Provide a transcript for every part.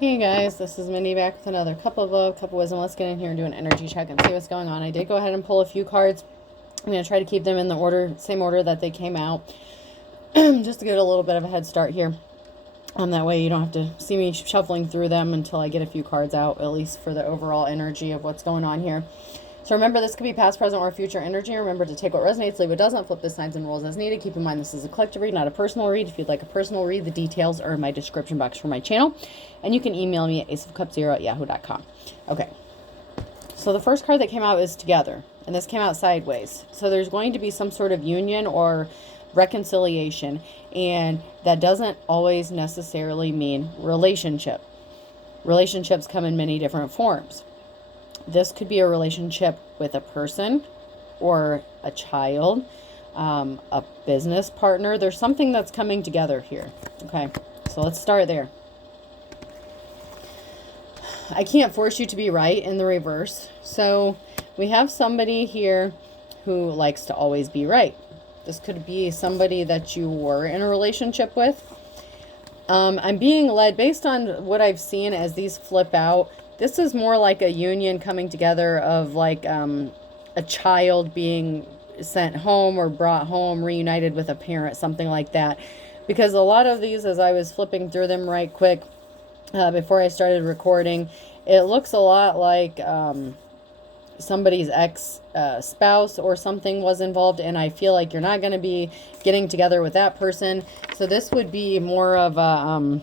Hey guys, this is Mindy back with another cup of love, cup of wisdom. Let's get in here and do an energy check and see what's going on. I did go ahead and pull a few cards. I'm going to try to keep them in the same order that they came out, just to get a little bit of a head start here. That way you don't have to see me shuffling through them until I get a few cards out, at least for the overall energy of what's going on here. So remember, this could be past, present, or future energy. Remember to take what resonates, leave what doesn't, flip the signs and rules as needed. Keep in mind this is a collective read, not a personal read. If you'd like a personal read, the details are in my description box for my channel. And you can email me at aceofcups0@yahoo.com. Okay, so the first card that came out is Together. And this came out sideways. So there's going to be some sort of union or reconciliation. And that doesn't always necessarily mean relationship. Relationships come in many different forms. This could be a relationship with a person or a child, a business partner. There's something that's coming together here. Okay, so let's start there. I can't force you to be right in the reverse. So we have somebody here who likes to always be right. This could be somebody that you were in a relationship with. I'm being led, based on what I've seen as these flip out, this is more like a union coming together of like a child being sent home or brought home, reunited with a parent, something like that. Because a lot of these, as I was flipping through them right quick before I started recording, it looks a lot like somebody's ex-spouse or something was involved, and I feel like you're not going to be getting together with that person. So this would be more of a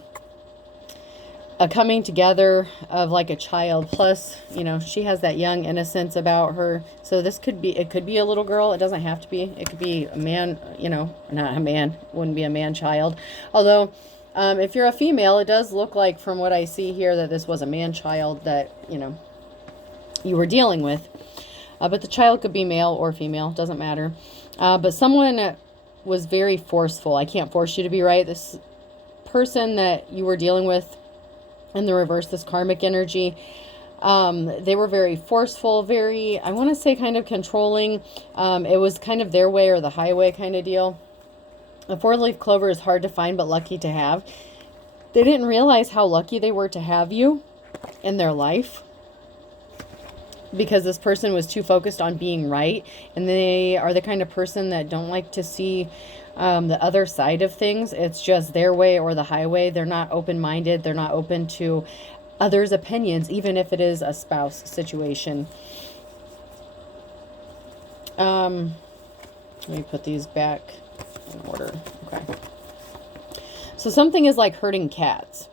coming together of like a child. Plus, you know, she has that young innocence about her. So this could be, it could be a little girl. It doesn't have to be. It could be a man, you know, not a man, wouldn't be a man child. Although, if you're a female, it does look like from what I see here that this was a man child that, you know, you were dealing with. But the child could be male or female, doesn't matter. But someone was very forceful. I can't force you to be right. This person that you were dealing with in the reverse, this karmic energy, they were very forceful, very, I want to say kind of controlling. It was kind of their way or the highway kind of deal. A four-leaf clover is hard to find but lucky to have. They didn't realize how lucky they were to have you in their life, because this person was too focused on being right, and they are the kind of person that don't like to see the other side of things. It's just their way or the highway. They're not open-minded. They're not open to others' opinions, even if it is a spouse situation. Let me put these back in order. Okay. So something is like herding cats.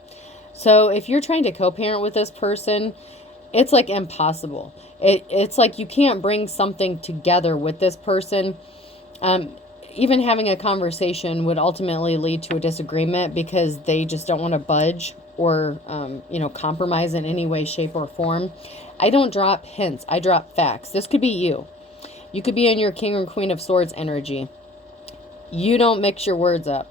So if you're trying to co-parent with this person, it's like impossible. It's like you can't bring something together with this person. Even having a conversation would ultimately lead to a disagreement because they just don't want to budge or, you know, compromise in any way, shape, or form. I don't drop hints. I drop facts. This could be you. You could be in your King or Queen of Swords energy. You don't mix your words up.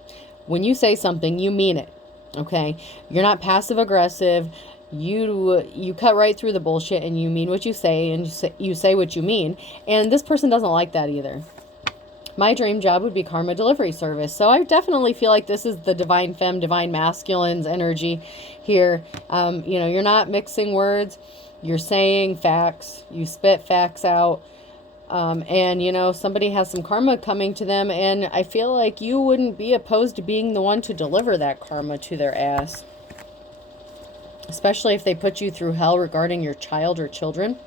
When you say something, you mean it. Okay? You're not passive aggressive. You cut right through the bullshit and you mean what you say, and you say what you mean. And this person doesn't like that either. My dream job would be karma delivery service. So I definitely feel like this is the divine femme, divine masculine's energy here. You know, you're not mixing words. You're saying facts. You spit facts out. And, you know, somebody has some karma coming to them. And I feel like you wouldn't be opposed to being the one to deliver that karma to their ass. Especially if they put you through hell regarding your child or children.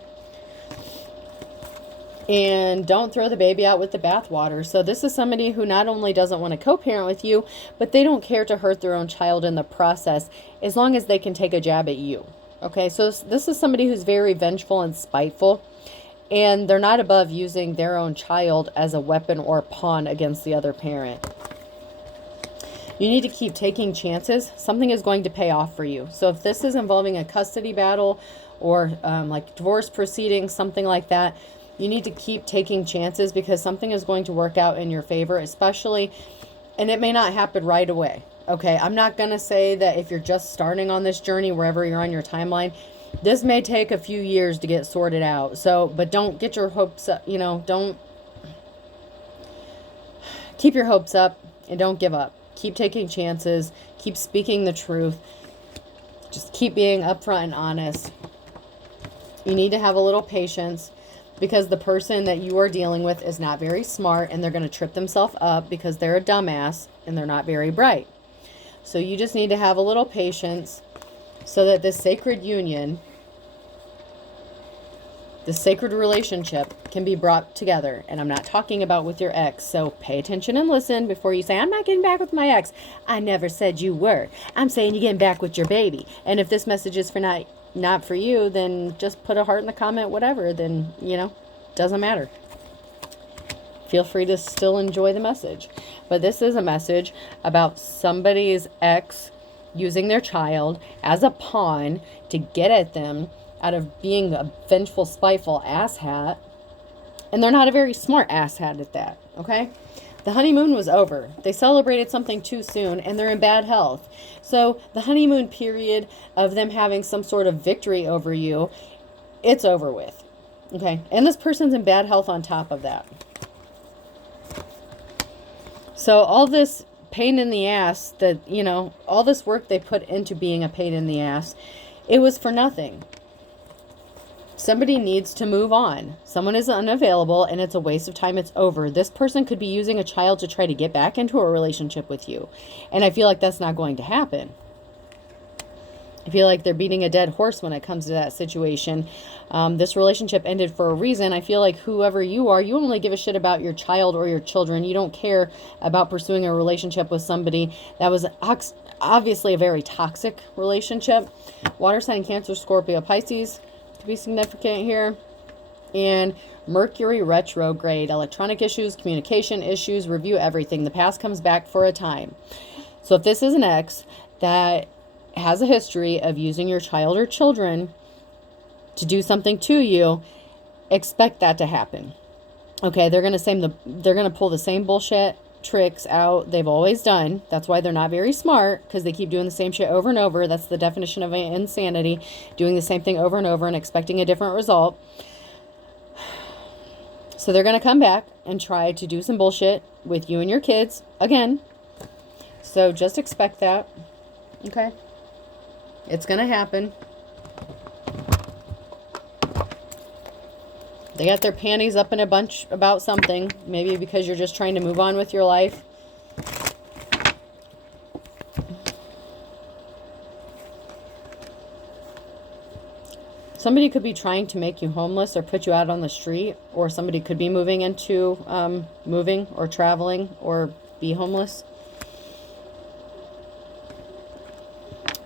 And don't throw the baby out with the bathwater. So this is somebody who not only doesn't want to co-parent with you, but they don't care to hurt their own child in the process, as long as they can take a jab at you. Okay, so this is somebody who's very vengeful and spiteful, and they're not above using their own child as a weapon or pawn against the other parent. You need to keep taking chances. Something is going to pay off for you. So if this is involving a custody battle or like divorce proceedings, something like that, you need to keep taking chances, because something is going to work out in your favor, especially, and it may not happen right away. Okay, I'm not going to say that if you're just starting on this journey, wherever you're on your timeline, this may take a few years to get sorted out. So, but don't get your hopes up, you know, don't keep your hopes up and don't give up. Keep taking chances. Keep speaking the truth. Just keep being upfront and honest. You need to have a little patience, because the person that you are dealing with is not very smart, and they're going to trip themselves up because they're a dumbass and they're not very bright. So you just need to have a little patience so that this sacred union, the sacred relationship, can be brought together. And I'm not talking about with your ex, so pay attention and listen before you say, I'm not getting back with my ex. I never said you were. I'm saying you're getting back with your baby. And if this message is for not for you, then just put a heart in the comment, whatever. Then, doesn't matter. Feel free to still enjoy the message. But this is a message about somebody's ex using their child as a pawn to get at them out of being a vengeful, spiteful asshat. And they're not a very smart asshat at that, okay? The honeymoon was over. They celebrated something too soon, and they're in bad health. So the honeymoon period of them having some sort of victory over you, it's over with, okay? And this person's in bad health on top of that. So all this pain in the ass that, all this work they put into being a pain in the ass, it was for nothing. Somebody needs to move on. Someone is unavailable and it's a waste of time. It's over. This person could be using a child to try to get back into a relationship with you. And I feel like that's not going to happen. I feel like they're beating a dead horse when it comes to that situation. This relationship ended for a reason. I feel like whoever you are, you only give a shit about your child or your children. You don't care about pursuing a relationship with somebody that was obviously a very toxic relationship. Water sign, Cancer, Scorpio, Pisces to be significant here. And Mercury retrograde, electronic issues, communication issues, review everything. The past comes back for a time. So if this is an ex that has a history of using your child or children to do something to you, expect that to happen. Okay, they're going to pull the same bullshit tricks out they've always done. That's why they're not very smart, because they keep doing the same shit over and over. That's the definition of insanity, doing the same thing over and over and expecting a different result. So they're going to come back and try to do some bullshit with you and your kids again. So just expect that. Okay? It's going to happen. They got their panties up in a bunch about something. Maybe because you're just trying to move on with your life. Somebody could be trying to make you homeless or put you out on the street. Or somebody could be moving or traveling or be homeless.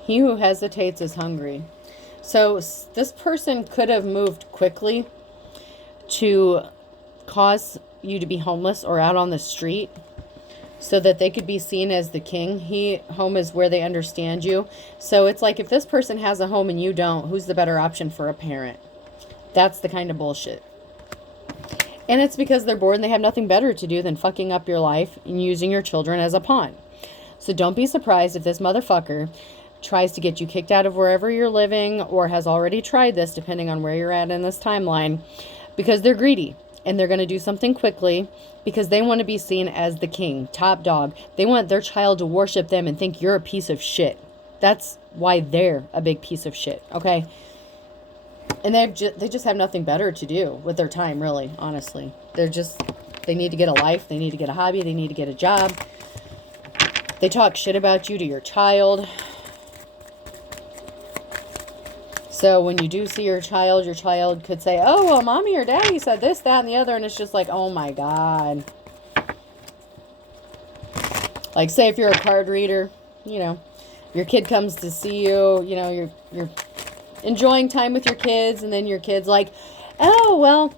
He who hesitates is hungry. So this person could have moved quickly to cause you to be homeless or out on the street so that they could be seen as the king. Home is where they understand you. So it's like if this person has a home and you don't, who's the better option for a parent? That's the kind of bullshit. And it's because they're bored and they have nothing better to do than fucking up your life and using your children as a pawn. So don't be surprised if this motherfucker tries to get you kicked out of wherever you're living, or has already tried this, depending on where you're at in this timeline, because they're greedy and they're going to do something quickly because they want to be seen as the king, top dog. They want their child to worship them and think you're a piece of shit. That's why they're a big piece of shit, okay? And they just have nothing better to do with their time, really, honestly. They need to get a life, they need to get a hobby, they need to get a job. They talk shit about you to your child. So when you do see your child could say, oh, well, mommy or daddy said this, that, and the other. And it's just like, oh, my God. Like, say if you're a card reader, your kid comes to see you, you're enjoying time with your kids. And then your kid's like, oh, well,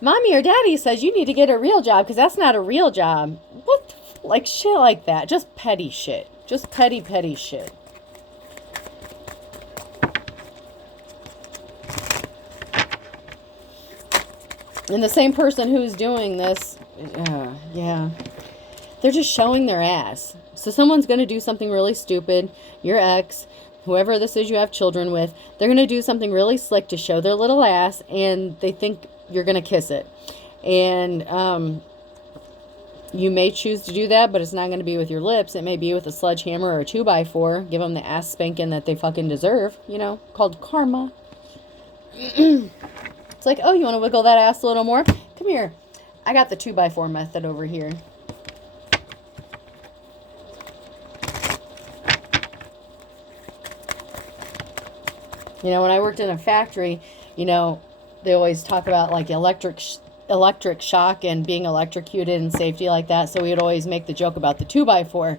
mommy or daddy says you need to get a real job because that's not a real job. What? Like, shit like that. Just petty shit. Just petty shit. And the same person who's doing this, yeah, they're just showing their ass. So someone's going to do something really stupid. Your ex, whoever this is you have children with, they're going to do something really slick to show their little ass, and they think you're going to kiss it. And You may choose to do that, but it's not going to be with your lips. It may be with a sledgehammer or a 2x4. Give them the ass spanking that they fucking deserve, you know, called karma. It's like, oh, you want to wiggle that ass a little more? Come here. I got the 2x4 method over here. You know, when I worked in a factory, you know, they always talk about like electric shock and being electrocuted and safety like that. So we would always make the joke about the 2x4.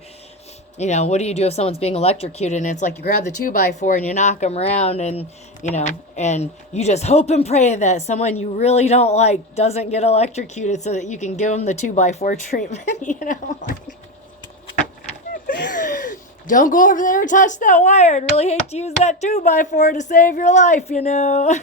You know, what do you do if someone's being electrocuted? And it's like you grab the 2x4 and you knock them around, and, you know, and you just hope and pray that someone you really don't like doesn't get electrocuted so that you can give them the 2x4 treatment, you know. Don't go over there and touch that wire. I'd really hate to use that 2x4 to save your life, you know.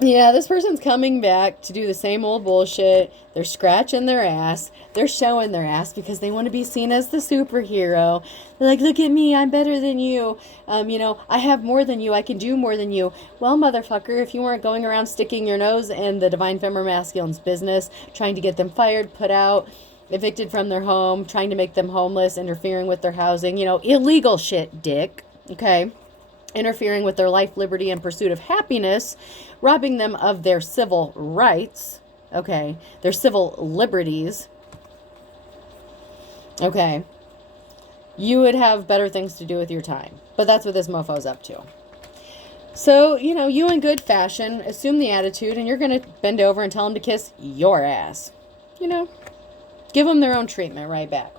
Yeah, this person's coming back to do the same old bullshit. They're scratching their ass. They're showing their ass because they want to be seen as the superhero. They're like, look at me, I'm better than you. You know, I have more than you. I can do more than you. Well, motherfucker, if you weren't going around sticking your nose in the divine feminine masculine's business, trying to get them fired, put out, evicted from their home, trying to make them homeless, interfering with their housing, you know, illegal shit, dick, okay? Interfering with their life, liberty, and pursuit of happiness, robbing them of their civil rights, okay, their civil liberties, okay, you would have better things to do with your time. But that's what this mofo's up to. So, you know, you in good fashion, assume the attitude, and you're going to bend over and tell them to kiss your ass. You know, give them their own treatment right back.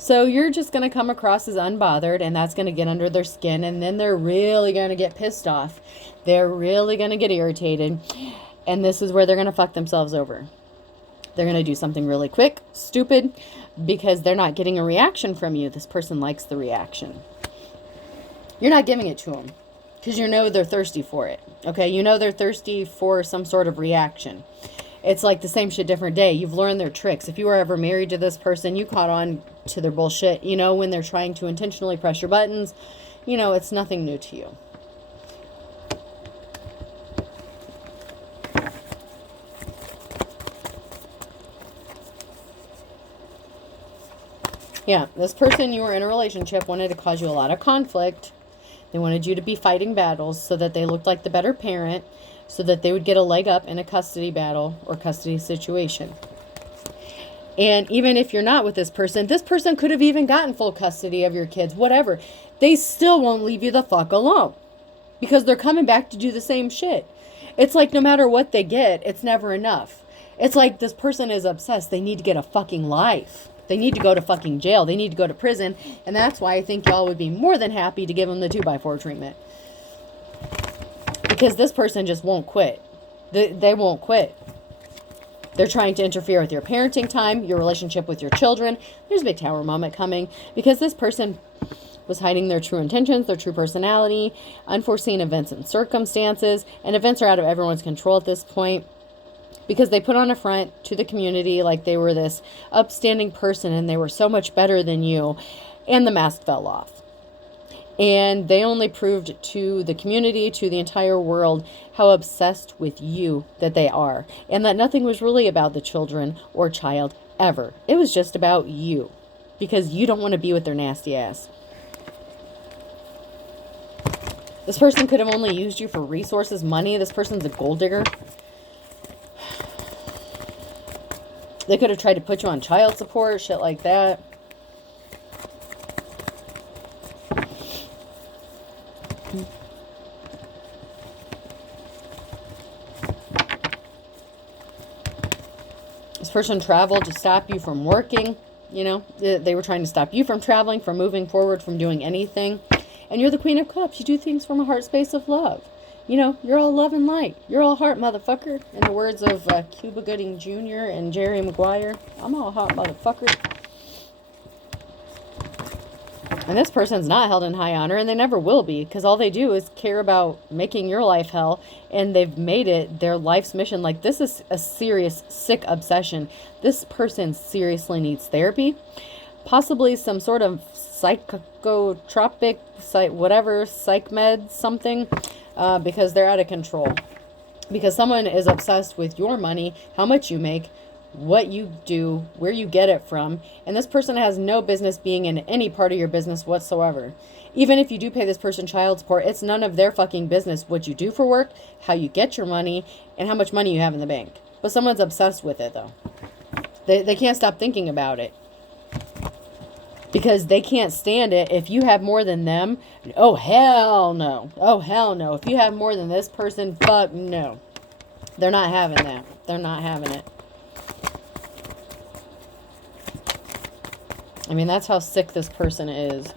So you're just going to come across as unbothered, and that's going to get under their skin, and then they're really going to get pissed off. They're really going to get irritated, and this is where they're going to fuck themselves over. They're going to do something really quick, stupid, because they're not getting a reaction from you. This person likes the reaction. You're not giving it to them because you know they're thirsty for it, okay? You know they're thirsty for some sort of reaction. It's like the same shit, different day. You've learned their tricks. If you were ever married to this person, you caught on to their bullshit. You know, when they're trying to intentionally press your buttons, you know, it's nothing new to you. Yeah, this person you were in a relationship wanted to cause you a lot of conflict. They wanted you to be fighting battles so that they looked like the better parent, so that they would get a leg up in a custody battle or custody situation. And even if you're not with this person could have even gotten full custody of your kids, whatever. They still won't leave you the fuck alone because they're coming back to do the same shit. It's like no matter what they get, it's never enough. It's like this person is obsessed. They need to get a fucking life. They need to go to fucking jail. They need to go to prison. And that's why I think y'all would be more than happy to give them the 2x4 treatment. Because this person just won't quit. They won't quit. They're trying to interfere with your parenting time, your relationship with your children. There's a big tower moment coming because this person was hiding their true intentions, their true personality, unforeseen events and circumstances, and events are out of everyone's control at this point because they put on a front to the community like they were this upstanding person and they were so much better than you, and the mask fell off. And they only proved to the community, to the entire world, how obsessed with you that they are. And that nothing was really about the children or child ever. It was just about you. Because you don't want to be with their nasty ass. This person could have only used you for resources, money. This person's a gold digger. They could have tried to put you on child support, shit like that. This person traveled to stop you from working. You know, they were trying to stop you from traveling, from moving forward, from doing anything. And you're the Queen of Cups. You do things from a heart space of love. You know, you're all love and light. You're all heart, motherfucker. In the words of Cuba Gooding Jr. and Jerry Maguire, I'm all hot, motherfucker. And this person's not held in high honor, and they never will be, because all they do is care about making your life hell, and they've made it their life's mission. Like, this is a serious, sick obsession. This person seriously needs therapy, possibly some sort of psychotropic, psych med, something, because they're out of control. Because someone is obsessed with your money, how much you make, what you do, where you get it from. And this person has no business being in any part of your business whatsoever. Even if you do pay this person child support, it's none of their fucking business what you do for work, how you get your money, and how much money you have in the bank. But someone's obsessed with it, though. They can't stop thinking about it. Because they can't stand it if you have more than them. Oh, hell no. Oh, hell no. If you have more than this person, fuck no. They're not having that. They're not having it. I mean, that's how sick this person is.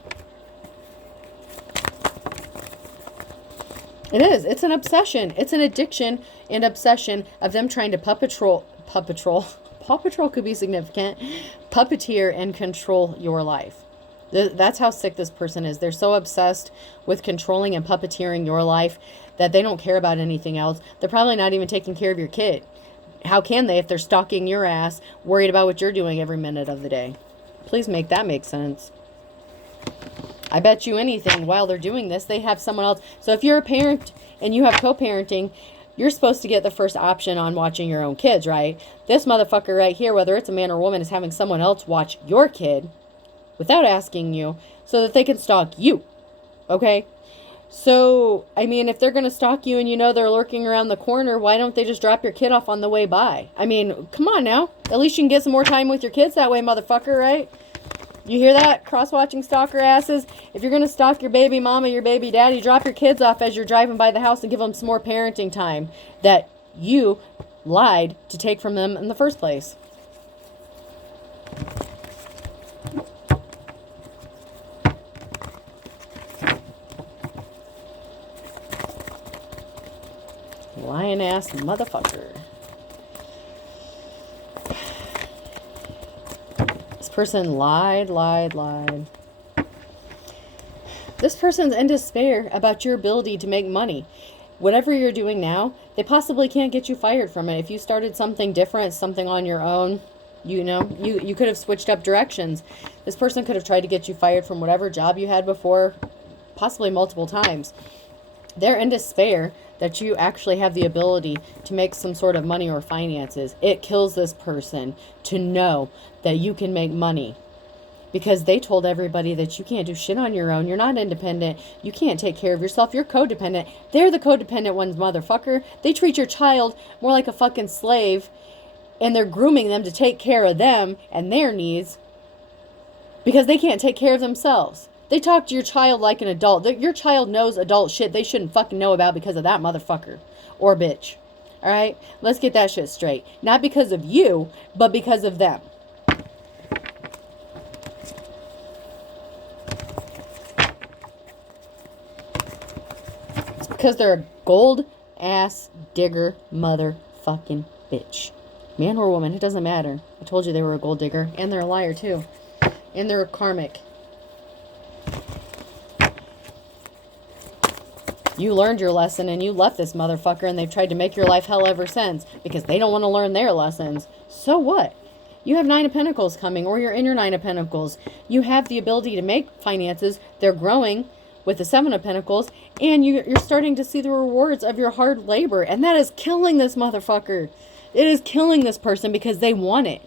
It is. It's an obsession. It's an addiction and obsession of them trying to Paw Patrol could be significant. Puppeteer and control your life. That's how sick this person is. They're so obsessed with controlling and puppeteering your life that they don't care about anything else. They're probably not even taking care of your kid. How can they if they're stalking your ass, worried about what you're doing every minute of the day? Please make that make sense. I bet you anything while they're doing this, they have someone else. So if you're a parent and you have co-parenting, you're supposed to get the first option on watching your own kids, right? This motherfucker right here, whether it's a man or woman, is having someone else watch your kid without asking you so that they can stalk you, okay? So, I mean, if they're going to stalk you and you know they're lurking around the corner, why don't they just drop your kid off on the way by? I mean, come on now. At least you can get some more time with your kids that way, motherfucker, right? You hear that, cross-watching stalker asses? If you're going to stalk your baby mama, your baby daddy, drop your kids off as you're driving by the house and give them some more parenting time that you lied to take from them in the first place. Lion-ass motherfucker. Person lied. This person's in despair about your ability to make money. Whatever you're doing now, they possibly can't get you fired from it. If you started something different, something on your own, you know, you could have switched up directions. This person could have tried to get you fired from whatever job you had before, possibly multiple times. They're in despair that you actually have the ability to make some sort of money or finances. It kills this person to know that you can make money because they told everybody that you can't do shit on your own. You're not independent. You can't take care of yourself. You're codependent. They're the codependent ones, motherfucker. They treat your child more like a fucking slave and they're grooming them to take care of them and their needs because they can't take care of themselves. They talk to your child like an adult. Your child knows adult shit they shouldn't fucking know about because of that motherfucker or bitch. All right? Let's get that shit straight. Not because of you, but because of them. It's because they're a gold ass digger motherfucking bitch. Man or woman, it doesn't matter. I told you they were a gold digger. And they're a liar too. And they're a karmic. You learned your lesson and you left this motherfucker and they've tried to make your life hell ever since because they don't want to learn their lessons. So what? You have 9 of Pentacles coming or you're in your 9 of Pentacles. You have the ability to make finances. They're growing with the 7 of Pentacles and you're starting to see the rewards of your hard labor. And that is killing this motherfucker. It is killing this person because they want it.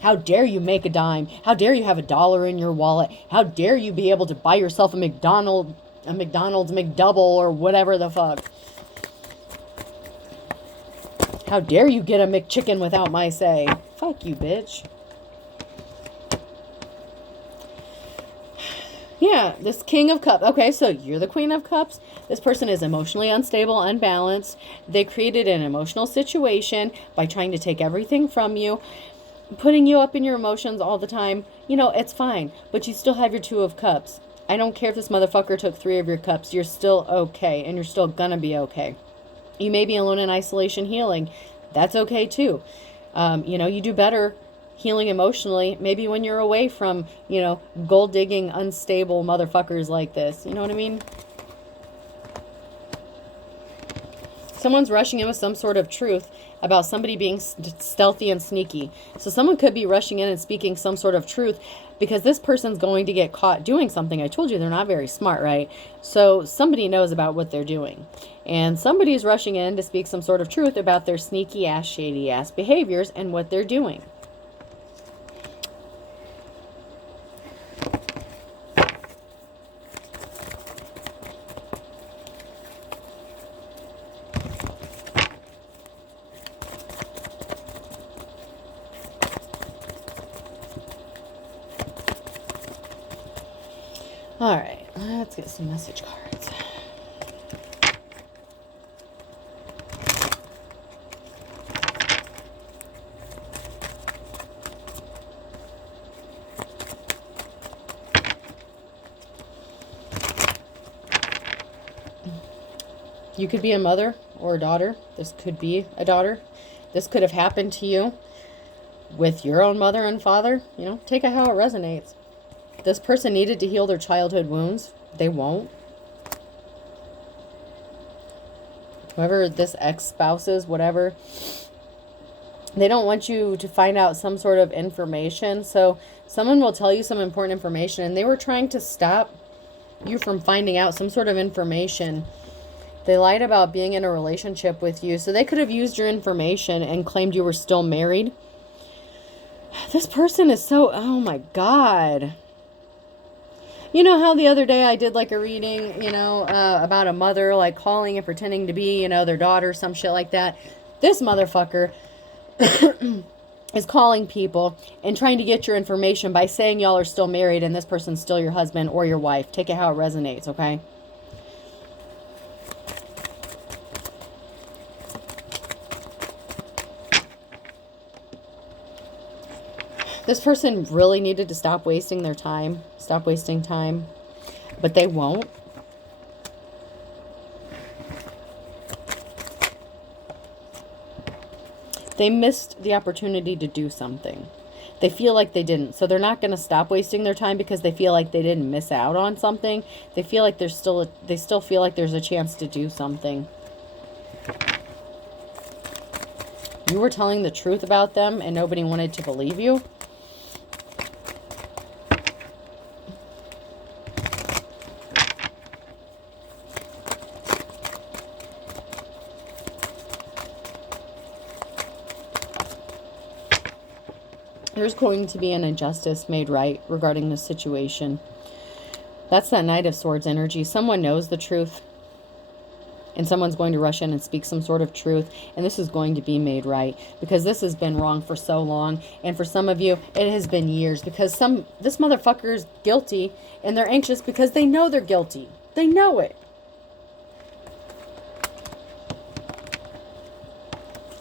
How dare you make a dime? How dare you have $1 in your wallet? How dare you be able to buy yourself a McDonald's McDouble or whatever the fuck. How dare you get a McChicken without my say? Fuck you, bitch. Yeah, this King of Cups. Okay, so you're the Queen of Cups. This person is emotionally unstable, unbalanced. They created an emotional situation by trying to take everything from you, putting you up in your emotions all the time. You know, it's fine, but you still have your 2 of Cups. I don't care if this motherfucker took 3 of your cups. You're still okay, and you're still gonna be okay. You may be alone in isolation healing. That's okay, too. You know, you do better healing emotionally maybe when you're away from, you know, gold-digging, unstable motherfuckers like this. You know what I mean? Someone's rushing in with some sort of truth, about somebody being stealthy and sneaky. So someone could be rushing in and speaking some sort of truth because this person's going to get caught doing something. I told you they're not very smart, right? So somebody knows about what they're doing. And somebody's rushing in to speak some sort of truth about their sneaky ass, shady ass behaviors and what they're doing. All right, let's get some message cards. You could be a mother or a daughter. This could be a daughter. This could have happened to you with your own mother and father. You know, take it how it resonates. This person needed to heal their childhood wounds. They won't. Whoever this ex-spouse is, whatever, they don't want you to find out some sort of information. So someone will tell you some important information, and they were trying to stop you from finding out some sort of information. They lied about being in a relationship with you. So they could have used your information and claimed you were still married. This person is so, oh my God. You know how the other day I did like a reading, you know, about a mother like calling and pretending to be, you know, their daughter, some shit like that. This motherfucker is calling people and trying to get your information by saying y'all are still married and this person's still your husband or your wife. Take it how it resonates, okay? This person really needed to stop wasting their time. Stop wasting time. But they won't. They missed the opportunity to do something. They feel like they didn't. So they're not going to stop wasting their time because they feel like they didn't miss out on something. They feel like they still feel like there's a chance to do something. You were telling the truth about them and nobody wanted to believe you. There's going to be an injustice made right regarding this situation. That's that Knight of Swords energy. Someone knows the truth. And someone's going to rush in and speak some sort of truth. And this is going to be made right. Because this has been wrong for so long. And for some of you, it has been years. Because this motherfucker is guilty. And they're anxious because they know they're guilty. They know it.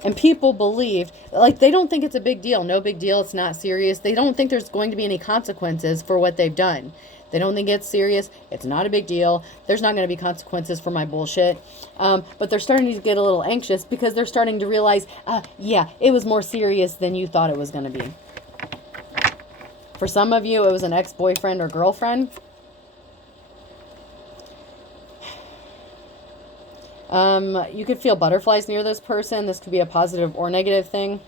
And people believed, like, they don't think it's a big deal. No big deal. It's not serious. They don't think there's going to be any consequences for what they've done. They don't think it's serious. It's not a big deal. There's not going to be consequences for my bullshit. But they're starting to get a little anxious because they're starting to realize, yeah, it was more serious than you thought it was going to be. For some of you, it was an ex-boyfriend or girlfriend. You could feel butterflies near this person. This could be a positive or negative thing.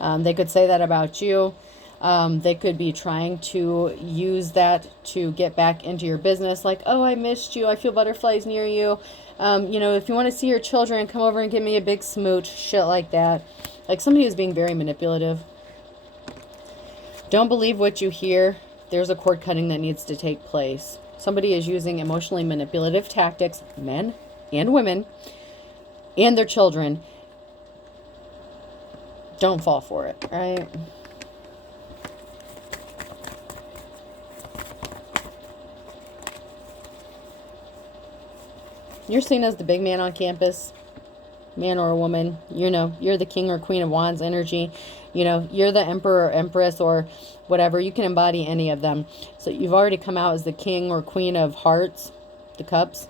They could say that about you. They could be trying to use that to get back into your business. Like, oh, I missed you. I feel butterflies near you. You know, if you want to see your children, come over and give me a big smooch. Shit like that. Like somebody is being very manipulative. Don't believe what you hear. There's a cord cutting that needs to take place. Somebody is using emotionally manipulative tactics, men and women, and their children. Don't fall for it, right? You're seen as the big man on campus, man or a woman. You know, you're the king or queen of wands energy. You know, you're the emperor or empress or whatever. You can embody any of them. So you've already come out as the king or queen of hearts, the cups.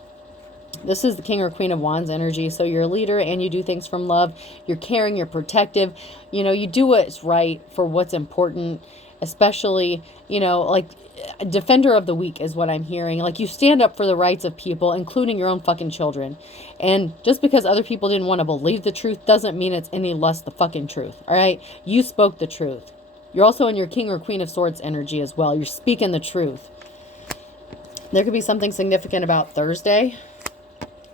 This is the king or queen of wands energy. So you're a leader and you do things from love. You're caring, you're protective. You know, you do what's right for what's important. especially, you know, like defender of the weak is what I'm hearing. Like you stand up for the rights of people, including your own fucking children. And just because other people didn't want to believe the truth doesn't mean it's any less the fucking truth. All right. You spoke the truth. You're also in your King or Queen of Swords energy as well. You're speaking the truth. There could be something significant about Thursday,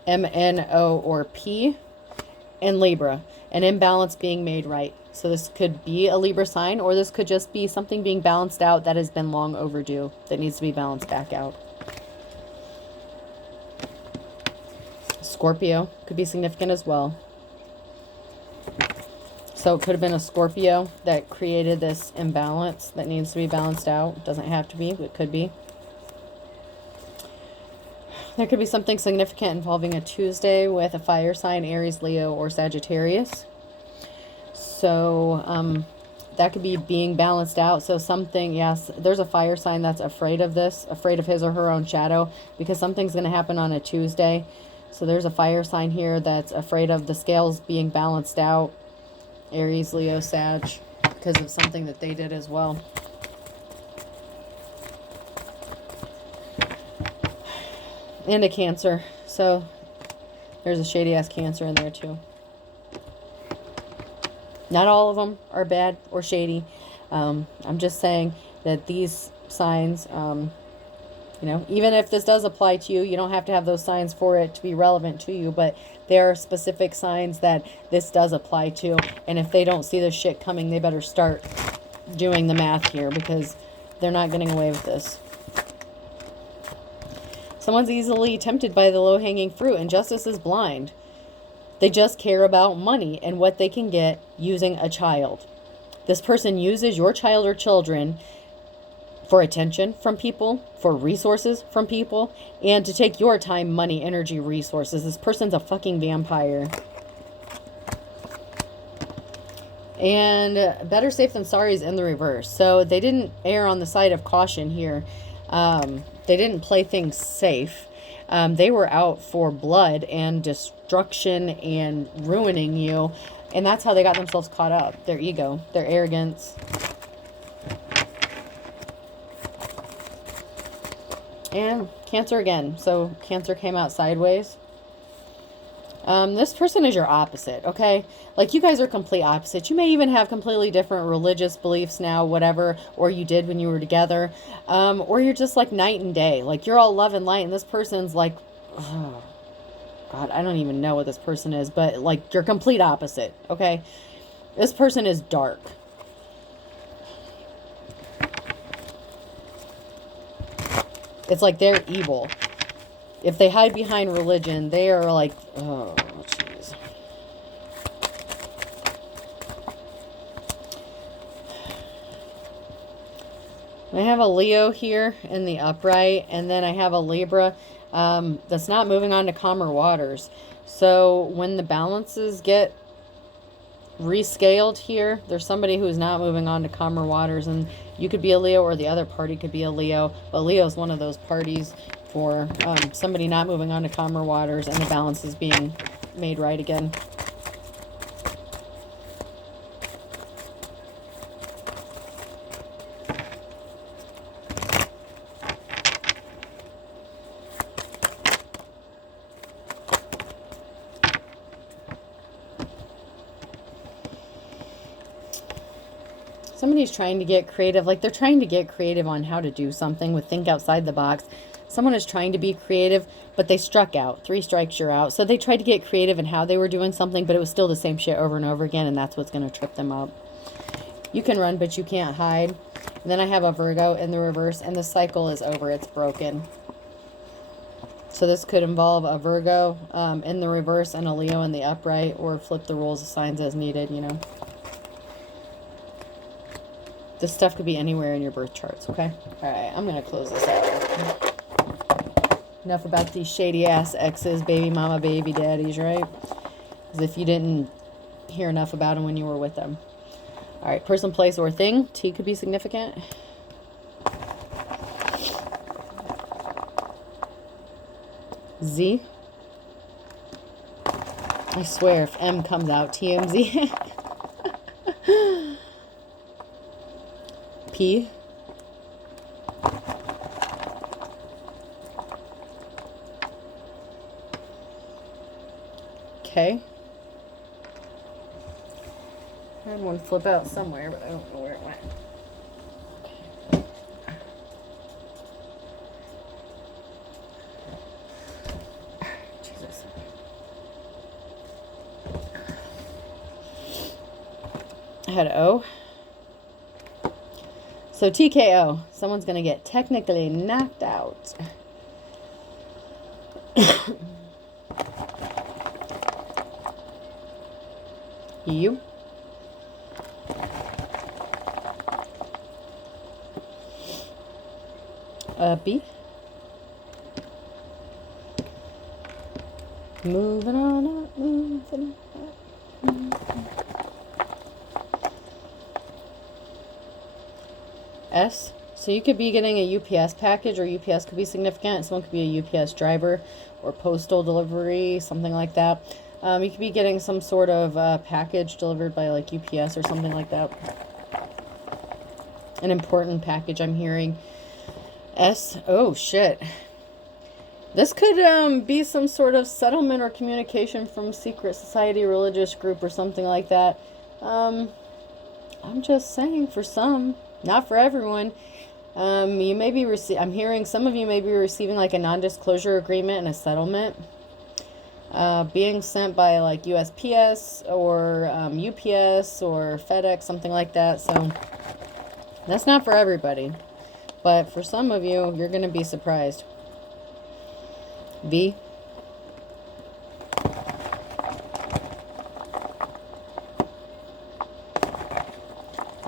MNO or P, and Libra. An imbalance being made right. So this could be a Libra sign, or this could just be something being balanced out that has been long overdue, that needs to be balanced back out. Scorpio could be significant as well. So it could have been a Scorpio that created this imbalance that needs to be balanced out. It doesn't have to be, but it could be. There could be something significant involving a Tuesday with a fire sign, Aries, Leo, or Sagittarius. So that could be being balanced out. So something, yes, there's a fire sign that's afraid of this, afraid of his or her own shadow, because something's going to happen on a Tuesday. So there's a fire sign here that's afraid of the scales being balanced out, Aries, Leo, Sag, because of something that they did as well. And a Cancer. So there's a shady ass Cancer in there too. Not all of them are bad or shady. I'm just saying that these signs, you know, even if this does apply to you, you don't have to have those signs for it to be relevant to you, but there are specific signs that this does apply to. And if they don't see this shit coming, they better start doing the math here, because they're not getting away with this. Someone's easily tempted by the low-hanging fruit, and justice is blind. They just care about money and what they can get using a child. This person uses your child or children for attention from people, for resources from people, and to take your time, money, energy, resources. This person's a fucking vampire. And better safe than sorry is in the reverse. So they didn't err on the side of caution here. They didn't play things safe. They were out for blood and destruction and ruining you. And that's how they got themselves caught up. Their ego, their arrogance. And Cancer again. So Cancer came out sideways. This person is your opposite, okay? Like, you guys are complete opposites. You may even have completely different religious beliefs now, whatever, or you did when you were together. Or you're just like night and day. Like, you're all love and light, and this person's like, oh, God, I don't even know what this person is, but, like, you're complete opposite, okay? This person is dark. It's like they're evil. If they hide behind religion, they are like, oh, jeez. I have a Leo here in the upright, and then I have a Libra that's not moving on to calmer waters. So when the balances get rescaled here, there's somebody who's not moving on to calmer waters, and you could be a Leo, or the other party could be a Leo, but Leo is one of those parties for somebody not moving on to calmer waters, and the balance is being made right again. Somebody's trying to get creative, like they're trying to get creative on how to do something with think outside the box. Someone is trying to be creative, but they struck out. 3 strikes, you're out. So they tried to get creative in how they were doing something, but it was still the same shit over and over again, and that's what's going to trip them up. You can run, but you can't hide. And then I have a Virgo in the reverse, and the cycle is over. It's broken. So this could involve a Virgo in the reverse and a Leo in the upright, or flip the roles of signs as needed, you know. This stuff could be anywhere in your birth charts, okay? All right, I'm going to close this out. Enough about these shady-ass exes, baby mama, baby daddies, right? As if you didn't hear enough about them when you were with them. All right, person, place, or thing. T could be significant. Z. I swear, if M comes out, TMZ. P. K. I had one flip out somewhere, but I don't know where it went. Jesus. I had O. So TKO. Someone's going to get technically knocked out. U. B. Moving on up, moving up. S. So you could be getting a UPS package, or UPS could be significant. Someone could be a UPS driver or postal delivery, something like that. You could be getting some sort of package delivered by like UPS or something like that. An important package, I'm hearing. S. Oh, shit. This could be some sort of settlement or communication from secret society, religious group, or something like that. I'm just saying, for some, not for everyone. You may be I'm hearing some of you may be receiving like a non-disclosure agreement and a settlement. Being sent by like USPS or UPS or FedEx, something like that. So that's not for everybody. But for some of you, you're going to be surprised. V.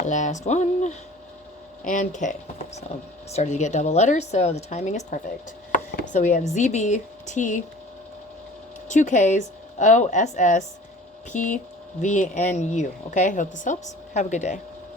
Last one. And K. So started to get double letters, so the timing is perfect. So we have ZB, T, 2 Ks, O, SS, P, V, and U. Okay, hope this helps. Have a good day.